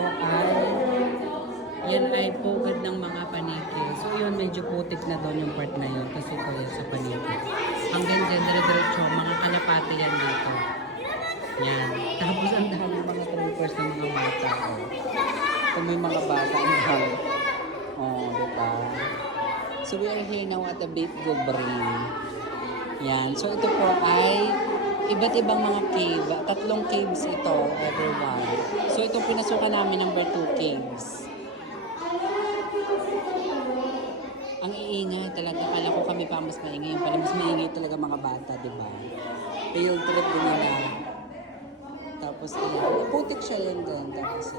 ito ay yan ay pugad ng mga paniki. So yun, medyo putik na doon yung part na yun kasi ito yan sa paniki. Hanggang dyan, dire-diretso, mga kalapati yan dito. Yan. Tapos ang dami mga troopers ng mga bata. Oh. Kung may mga bata, ang dami. Oh, diba? So we are here now at the Beit Gobrin. Yan. So ito po ay iba't ibang mga cave. 3 caves ito, everyone. So itong pinasukan namin, number 2 caves. Ang iingay talaga. Kala ko kami pa mas maingay. Yung pala mas maingay talaga mga bata, diba? Field trip din nila. Tapos, putik siya yan din. Tapos,